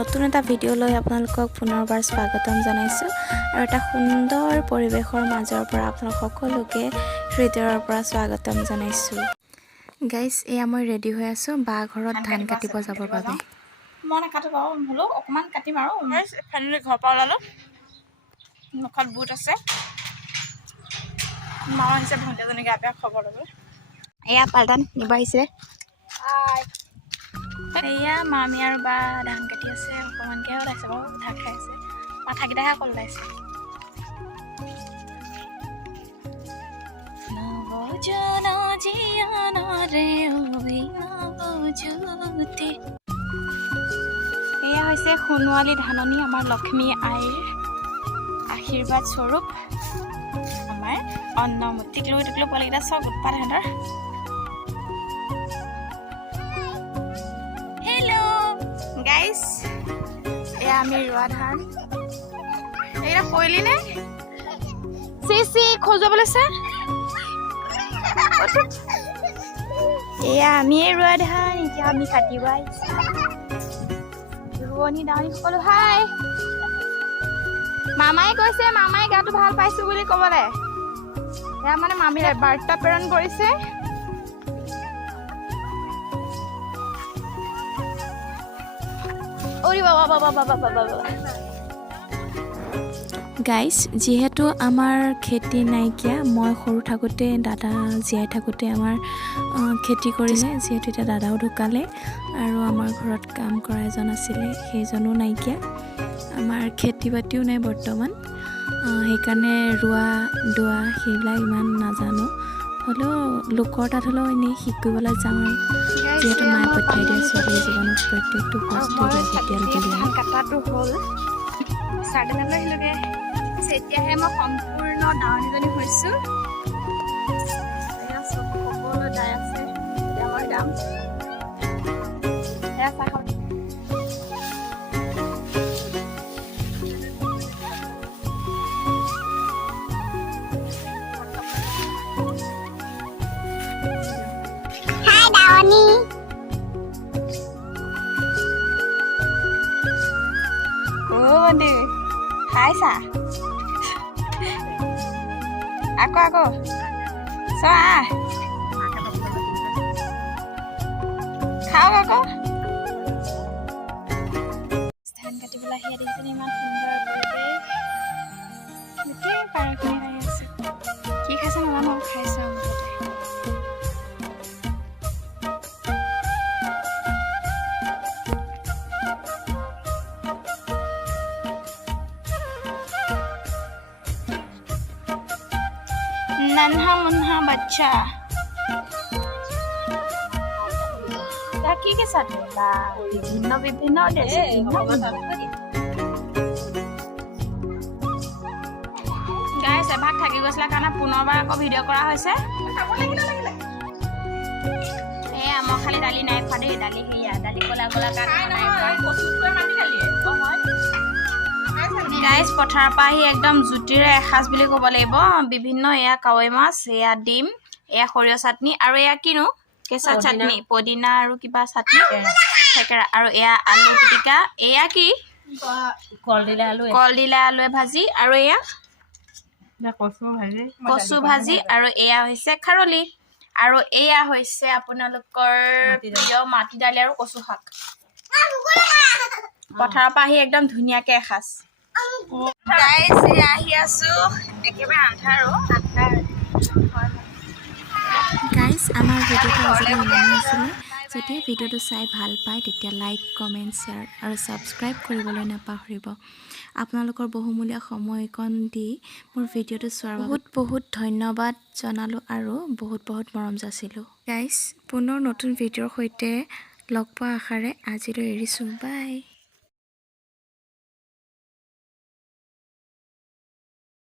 নতুন এটা ভিডিঅ' লৈ আপোনালোকক পুনৰবাৰ স্বাগতম জনাইছোঁ আৰু এটা সুন্দৰ পৰিৱেশৰ মাজৰ পৰা আপোনালোক সকলোকে হৃদয়ৰ পৰা স্বাগতম জনাইছোঁ। গাইজ, এয়া মই ৰেডি হৈ আছোঁ বাঁহ ঘৰত ধান কাটিব যাবৰ বাবে। মই নাকাটো বাৰু, হ'লেও অকণমান কাটিম আৰু। ফাইনেলি ঘৰৰ পৰা ওলালোঁ, মুখত বুট আছে। মা আহিছে ভণ্টি এজনী গা বেয়া খবৰ ল'বলৈ। এয়া পাল্টান নিব আহিছে। এয়া মামী আৰু বা ধান কাটি আছে, অকণমানকৈ ওলাইছে বাৰু, ভাত খাই আছে। মাথাকেইটাহে অকল ওলাইছে। এয়া হৈছে সোণোৱালী ধাননি, আমাৰ লক্ষ্মী আইৰ আশীৰ্বাদ স্বৰূপ। আমাৰ অন্নমুঠ টিকলু টিকলু পোৱালিকেইটা চব উৎপাত সিহঁতৰ। হেল্ল' গাইজ, এয়া আমি ৰোৱা ধান। এইকেইটা পৰিলি নে? চি খোজাবলৈ চা। এয়া আমি ৰোৱা ধান, এতিয়া আমি কাটিব আহিছোঁ। ৰোৱনী দাৱনী সকলো হাই। মামাই কৈছে মামাই গাটো ভাল পাইছোঁ বুলি ক'বলৈ। এয়া মানে মামীয়ে বাৰ্তা প্ৰেৰণ কৰিছে। গাইজ, যিহেতু আমাৰ খেতি নাইকিয়া, মই সৰু থাকোঁতে দাদা জীয়াই থাকোঁতে আমাৰ খেতি কৰিলে, যিহেতু এতিয়া দাদাও ঢুকালে আৰু আমাৰ ঘৰত কাম কৰা এজন আছিলে, সেইজনো নাইকিয়া। আমাৰ খেতি বাতিও নাই বৰ্তমান, সেইকাৰণে ৰোৱা দোৱা সেইবিলাক ইমান নাজানো। হ'লেও লোকৰ তাত হ'লেও এনেই শিকিবলৈ যাওঁ আৰু, যিহেতু মায়ে পঠিয়াই দিয়ে ছোৱালী জীৱনত প্ৰত্যেকটো বস্তু লাগতিয়াল দিলে। কাটাটো হ'ল চাৰ্টিফিকেট লৈ আহিলোঁগৈ। এতিয়াহে মই সম্পূৰ্ণ দাৱনীজনী হৈছোঁ। এয়া চব সকলো দাই আছে, ডাঙৰ দাম। এয়া চাহ বন্ধু হাই চা আকৌ চোৱা খাওক আকৌ। ধান কাটিবলৈ আহি দেখিছেনে ইমান সুন্দৰ পৰিৱেশ, গোটেই পাৰখিনি লাগি আছে। কি খাইছে নাজানো, খাইছোঁ আৰু মুঠতে। नन्हा मुन्हा बच्चा के साथ विभिन्न विभिन्न गाइस এভাগ থাকি গৈছিল কাৰণে পুনৰবাৰ আকৌ ভিডিঅ' কৰা হৈছে। মই খালি দালি নাই খোৱা দেই, দালি সেয়া দালি কলা কলা গাইজ, পথাৰৰ পৰা আহি একদম জুতিৰে এসাঁজ বুলি ক'ব লাগিব। বিভিন্ন এয়া কাৱৈ মাছ, এয়া ডিম, এয়া সৰিয়হ চাটনি, আৰু এয়া কিনো কেঁচা চাটনি, পদিনা আৰু কিবা চাটনি থেকেৰা, আৰু এয়া আলু পিটিকা, এয়া কি কলডিলে আলুৱে ভাজি, আৰু এয়া কচু ভাজি, আৰু এয়া হৈছে খাৰলি, আৰু এয়া হৈছে আপোনালোকৰ প্ৰিয় মাটি দালি আৰু কচু শাক। পথাৰৰ পৰা আহি একদম ধুনীয়াকৈ এসাঁজ। গাইজ, আহি আছো একেবাৰে আন্ধাৰ। গাইজ, আমাৰ ভিডিঅ'টো আজিলৈ ইমানেই আছিলে। যদি ভিডিঅ'টো চাই ভাল পায় তেতিয়া লাইক, কমেণ্ট, শ্বেয়াৰ আৰু ছাবস্ক্ৰাইব কৰিবলৈ নাপাহৰিব। আপোনালোকৰ বহুমূলীয়া সময়কণ দি মোৰ ভিডিঅ'টো চোৱাৰ বহুত বহুত ধন্যবাদ জনালোঁ আৰু বহুত বহুত মৰম যাচিলোঁ। গাইজ, পুনৰ নতুন ভিডিঅ'ৰ সৈতে লগ পোৱা আশাৰে আজিলৈ এৰিছোঁ। বাই।